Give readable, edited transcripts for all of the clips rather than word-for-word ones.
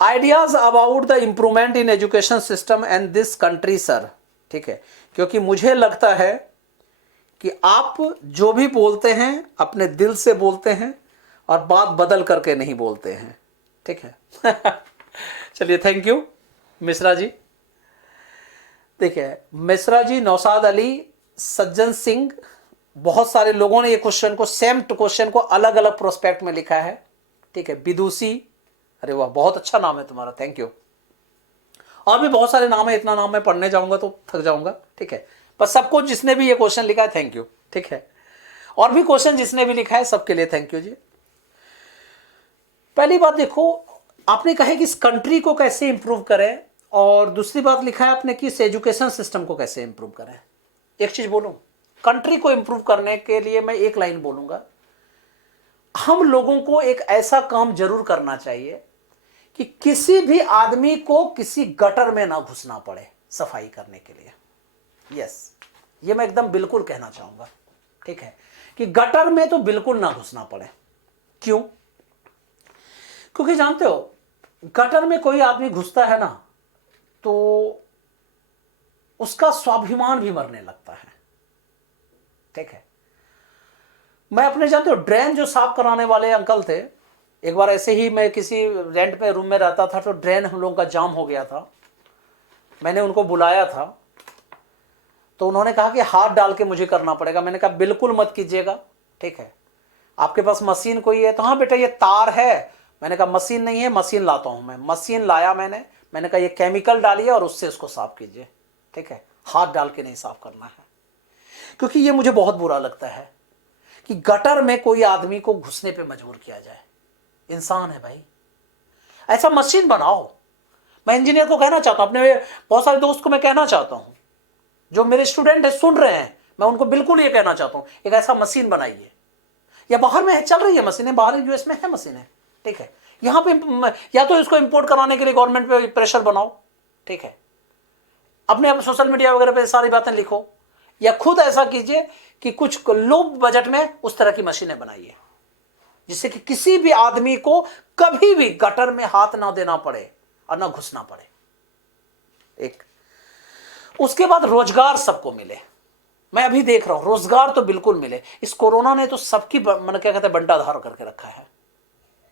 Ideas about the improvement in education system and this country sir. ठीक है, क्योंकि मुझे लगता है कि आप जो भी बोलते हैं अपने दिल से बोलते हैं और बात बदल करके नहीं बोलते हैं। ठीक है चलिए, थैंक यू मिश्रा जी। देखिए मिश्रा जी, नौशाद अली, सज्जन सिंह, बहुत सारे लोगों ने ये क्वेश्चन को, सेम क्वेश्चन को अलग अलग प्रोस्पेक्ट में लिखा है। ठीक है, विदुषी, अरे वाह बहुत अच्छा नाम है तुम्हारा, थैंक यू। और भी बहुत सारे नाम है, इतना नाम मैं पढ़ने जाऊंगा तो थक जाऊंगा। ठीक है, पर सबको जिसने भी ये क्वेश्चन लिखा है थैंक यू। ठीक है, और भी क्वेश्चन जिसने भी लिखा है सबके लिए थैंक यू जी। पहली बात देखो, आपने कहा कि इस कंट्री को कैसे इंप्रूव करें, और दूसरी बात लिखा है आपने कि इस एजुकेशन सिस्टम को कैसे इंप्रूव करें। एक चीज बोलूं, कंट्री को इंप्रूव करने के लिए मैं एक लाइन बोलूंगा, हम लोगों को एक ऐसा काम जरूर करना चाहिए कि किसी भी आदमी को किसी गटर में ना घुसना पड़े सफाई करने के लिए। यस, ये मैं एकदम बिल्कुल कहना चाहूंगा। ठीक है, कि गटर में तो बिल्कुल ना घुसना पड़े। क्यों? क्योंकि जानते हो, गटर में कोई आदमी घुसता है ना तो उसका स्वाभिमान भी मरने लगता है। ठीक है, मैं अपने, जानते हो, ड्रेन जो साफ कराने वाले अंकल थे, एक बार ऐसे ही मैं किसी रेंट पे रूम में रहता था तो ड्रेन हम लोगों का जाम हो गया था। मैंने उनको बुलाया था तो उन्होंने कहा कि हाथ डाल के मुझे करना पड़ेगा। मैंने कहा बिल्कुल मत कीजिएगा। ठीक है, आपके पास मशीन कोई है? तो हाँ बेटा ये तार है। मैंने कहा मशीन नहीं है, मशीन लाता हूं मैं। मशीन लाया मैंने कहा ये केमिकल डालिए और उससे इसको साफ कीजिए। ठीक है, हाथ डाल के नहीं साफ करना है, क्योंकि ये मुझे बहुत बुरा लगता है कि गटर में कोई आदमी को घुसने पे मजबूर किया जाए। इंसान है भाई, ऐसा मशीन बनाओ। मैं इंजीनियर को कहना चाहता हूं, अपने बहुत सारे दोस्त को मैं कहना चाहता हूं, जो मेरे स्टूडेंट है सुन रहे हैं, मैं उनको बिल्कुल ये कहना चाहता हूं, एक ऐसा मशीन बनाइए। या बाहर में चल रही है मशीनें, बाहर यूएस में है मशीनें। ठीक है, यहां पे या तो इसको इंपोर्ट कराने के लिए गवर्नमेंट पे प्रेशर बनाओ। ठीक है, अपने सोशल मीडिया वगैरह पे सारी बातें लिखो, या खुद ऐसा कीजिए कि कुछ लो बजट में उस तरह की मशीनें बनाइए जिससे कि किसी भी आदमी को कभी भी गटर में हाथ ना देना पड़े और ना घुसना पड़े। एक, उसके बाद रोजगार सबको मिले। मैं अभी देख रहा हूं रोजगार तो बिल्कुल मिले। इस कोरोना ने तो सबकी मन क्या कहते हैं बंटाधार करके रखा है।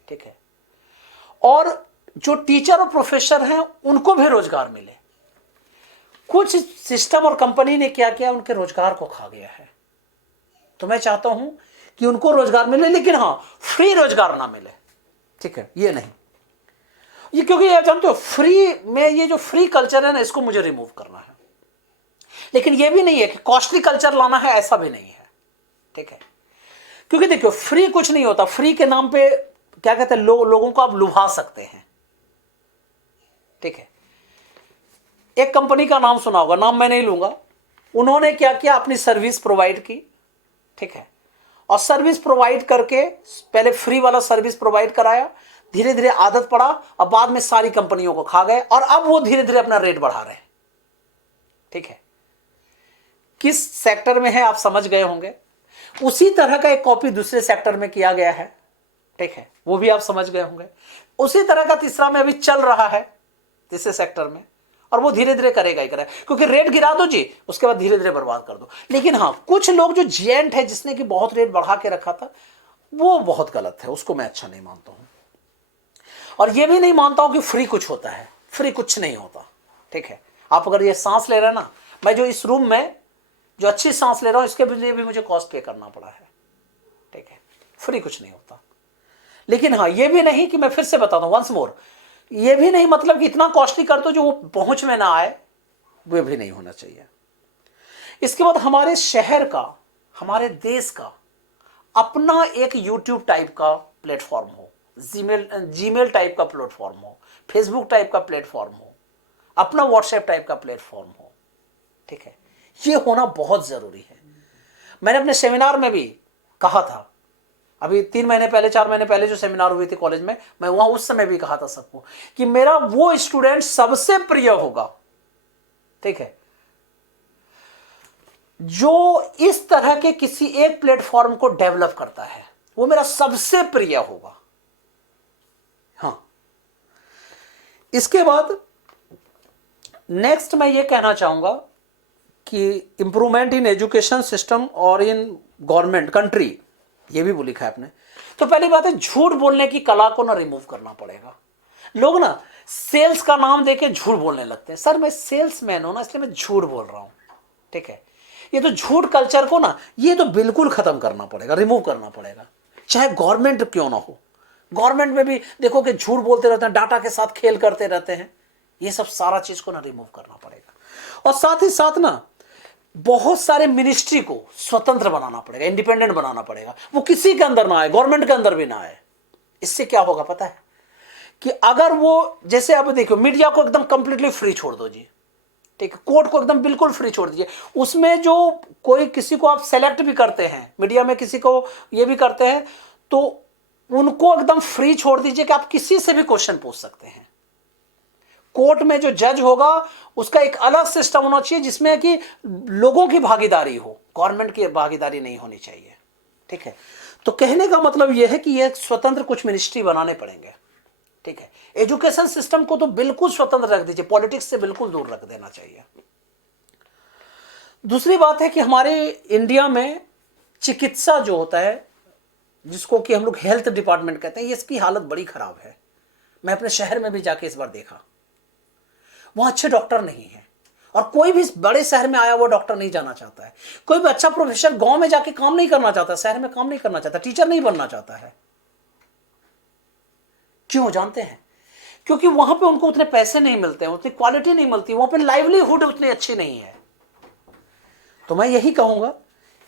ठीक है, और जो टीचर और प्रोफेसर हैं उनको भी रोजगार मिले। कुछ सिस्टम और कंपनी ने क्या किया, उनके रोजगार को खा गया है। तो मैं चाहता हूं कि उनको रोजगार मिले, लेकिन हां फ्री रोजगार ना मिले। ठीक है, ये नहीं, ये क्योंकि ये जानते हो फ्री में ये जो फ्री कल्चर है ना, इसको मुझे रिमूव करना है। लेकिन ये भी नहीं है कि कॉस्टली कल्चर लाना है, ऐसा भी नहीं है। ठीक है, क्योंकि देखो फ्री कुछ नहीं होता। फ्री के नाम पे क्या कहते हैं, लोगों को आप लुभा सकते हैं। ठीक है, एक कंपनी का नाम सुना होगा, नाम मैं नहीं लूंगा। उन्होंने क्या किया, अपनी सर्विस प्रोवाइड की। ठीक है, और सर्विस प्रोवाइड करके पहले फ्री वाला सर्विस प्रोवाइड कराया, धीरे धीरे आदत पड़ा और बाद में सारी कंपनियों को खा गए, और अब वो धीरे धीरे अपना रेट बढ़ा रहे हैं। ठीक है, किस सेक्टर में है आप समझ गए होंगे। उसी तरह का एक कॉपी दूसरे सेक्टर में किया गया है। ठीक है, वो भी आप समझ गए होंगे। उसी तरह का तीसरा में अभी चल रहा है तीसरे सेक्टर में, और वो धीरे धीरे करेगा ही करेगा, क्योंकि रेट गिरा दो जी, उसके बाद धीरे धीरे बर्बाद कर दो। लेकिन हाँ, कुछ लोग जो जिएंट है जिसने कि बहुत रेट बढ़ा के रखा था, वो बहुत गलत है, उसको मैं अच्छा नहीं मानता हूं। और ये भी नहीं मानता हूं कि फ्री कुछ होता है, फ्री कुछ नहीं होता। ठीक है, आप अगर ये सांस ले रहे हैं ना, मैं जो इस रूम में जो अच्छी सांस ले रहा हूं, इसके लिए भी मुझे कॉस्ट पे करना पड़ा है। ठीक है, फ्री कुछ नहीं होता। लेकिन हाँ, ये भी नहीं कि मैं फिर से बताता हूं वंस मोर, ये भी नहीं मतलब कि इतना कॉस्टली कर दो जो वो पहुंच में ना आए, वो भी नहीं होना चाहिए। इसके बाद हमारे शहर का, हमारे देश का अपना एक यूट्यूब टाइप का प्लेटफॉर्म हो, जीमेल टाइप का प्लेटफॉर्म हो, फेसबुक टाइप का प्लेटफॉर्म हो, अपना व्हाट्सएप टाइप का प्लेटफॉर्म हो। ठीक है, ये होना बहुत जरूरी है। मैंने अपने सेमिनार में भी कहा था, अभी 3 महीने पहले 4 महीने पहले जो सेमिनार हुई थी कॉलेज में, मैं वहां उस समय भी कहा था सबको कि मेरा वो स्टूडेंट सबसे प्रिय होगा। ठीक है, जो इस तरह के किसी एक प्लेटफॉर्म को डेवलप करता है, वो मेरा सबसे प्रिय होगा। हाँ, इसके बाद नेक्स्ट मैं ये कहना चाहूंगा कि इंप्रूवमेंट इन एजुकेशन सिस्टम और इन गवर्नमेंट कंट्री, ये भी लिखा है आपने। तो पहली बात है, झूठ बोलने की कला को ना रिमूव करना पड़ेगा। लोग ना सेल्स का नाम देके झूठ बोलने लगते हैं, सर मैं सेल्समैन हूं ना इसलिए मैं झूठ बोल रहा हूं, ठीक है। ये तो झूठ कल्चर को ना, ये तो बिल्कुल खत्म करना पड़ेगा, रिमूव करना पड़ेगा, चाहे गवर्नमेंट क्यों ना हो। गवर्नमेंट में भी देखो कि झूठ बोलते रहते हैं, डाटा के साथ खेल करते रहते हैं। ये सब सारा चीज को ना रिमूव करना पड़ेगा। और साथ ही साथ ना बहुत सारे मिनिस्ट्री को स्वतंत्र बनाना पड़ेगा, इंडिपेंडेंट बनाना पड़ेगा। वो किसी के अंदर ना आए, गवर्नमेंट के अंदर भी ना आए। इससे क्या होगा पता है कि अगर वो, जैसे अब देखो मीडिया को एकदम कंप्लीटली फ्री छोड़ दो जी, ठीक है, कोर्ट को एकदम बिल्कुल फ्री छोड़ दीजिए। उसमें जो कोई किसी को आप सेलेक्ट भी करते हैं, मीडिया में किसी को ये भी करते हैं, तो उनको एकदम फ्री छोड़ दीजिए कि आप किसी से भी क्वेश्चन पूछ सकते हैं। कोर्ट में जो जज होगा उसका एक अलग सिस्टम होना चाहिए जिसमें कि लोगों की भागीदारी हो, गवर्नमेंट की भागीदारी नहीं होनी चाहिए, ठीक है। तो कहने का मतलब यह है कि यह स्वतंत्र कुछ मिनिस्ट्री बनाने पड़ेंगे, ठीक है। एजुकेशन सिस्टम को तो बिल्कुल स्वतंत्र रख दीजिए, पॉलिटिक्स से बिल्कुल दूर रख देना चाहिए। दूसरी बात है कि हमारे इंडिया में चिकित्सा जो होता है, जिसको कि हम लोग हेल्थ डिपार्टमेंट कहते हैं, इसकी हालत बड़ी खराब है। मैं अपने शहर में भी जाके इस बार देखा, वहां अच्छे डॉक्टर नहीं है, और कोई भी बड़े शहर में आया वो डॉक्टर नहीं जाना चाहता है। कोई भी अच्छा प्रोफेसर गांव में जाके काम नहीं करना चाहता, शहर में काम नहीं करना चाहता, टीचर नहीं बनना चाहता है। क्यों जानते हैं? क्योंकि वहां पे उनको उतने पैसे नहीं मिलते हैं, उतनी क्वालिटी नहीं मिलती, वहां पे लाइवलीहुड उतनी अच्छी नहीं है। तो मैं यही कहूंगा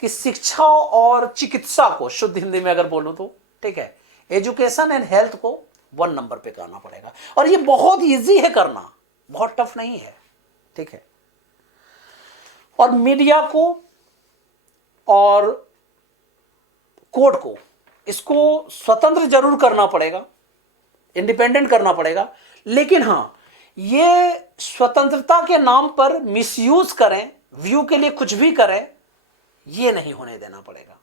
कि शिक्षा और चिकित्सा को, शुद्ध हिंदी में अगर बोलूं तो, ठीक है, एजुकेशन एंड हेल्थ को 1 नंबर पे करना पड़ेगा। और ये बहुत इजी है करना, बहुत टफ नहीं है, ठीक है। और मीडिया को और कोर्ट को, इसको स्वतंत्र जरूर करना पड़ेगा, इंडिपेंडेंट करना पड़ेगा, लेकिन हां, ये स्वतंत्रता के नाम पर मिसयूज करें, व्यू के लिए कुछ भी करें, ये नहीं होने देना पड़ेगा।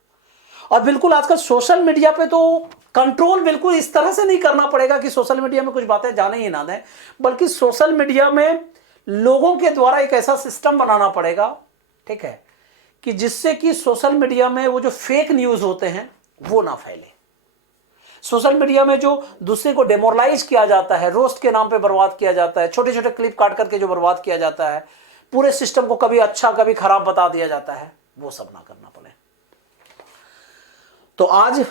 और बिल्कुल आजकल सोशल मीडिया पे तो कंट्रोल बिल्कुल इस तरह से नहीं करना पड़ेगा कि सोशल मीडिया में कुछ बातें जाने ही ना दें, बल्कि सोशल मीडिया में लोगों के द्वारा एक ऐसा सिस्टम बनाना पड़ेगा, ठीक है, कि जिससे कि सोशल मीडिया में वो जो फेक न्यूज होते हैं वो ना फैले। सोशल मीडिया में जो दूसरे को डेमोरलाइज किया जाता है, रोस्ट के नाम पे बर्बाद किया जाता है, छोटे छोटे क्लिप काट करके जो बर्बाद किया जाता है, पूरे सिस्टम को कभी अच्छा कभी खराब बता दिया जाता है, वो सब ना करना पड़े। तो आज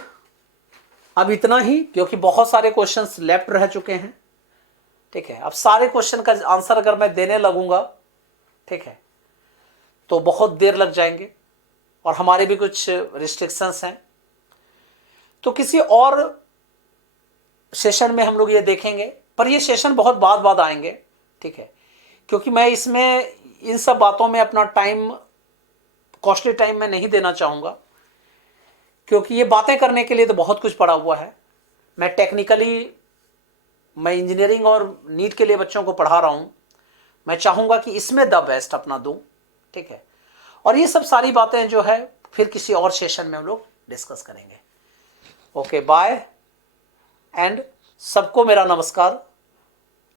अब इतना ही, क्योंकि बहुत सारे क्वेश्चंस लेफ्ट रह चुके हैं, ठीक है। अब सारे क्वेश्चन का आंसर अगर मैं देने लगूंगा, ठीक है, तो बहुत देर लग जाएंगे और हमारे भी कुछ रिस्ट्रिक्शंस हैं। तो किसी और सेशन में हम लोग ये देखेंगे, पर ये सेशन बहुत बाद आएंगे, ठीक है, क्योंकि मैं इसमें इन सब बातों में अपना टाइम, कॉस्टली टाइम मैं नहीं देना चाहूँगा, क्योंकि ये बातें करने के लिए तो बहुत कुछ पड़ा हुआ है। मैं टेक्निकली, मैं इंजीनियरिंग और नीट के लिए बच्चों को पढ़ा रहा हूँ, मैं चाहूँगा कि इसमें द बेस्ट अपना दूँ, ठीक है। और ये सब सारी बातें जो है फिर किसी और सेशन में हम लोग डिस्कस करेंगे। ओके, बाय एंड सबको मेरा नमस्कार।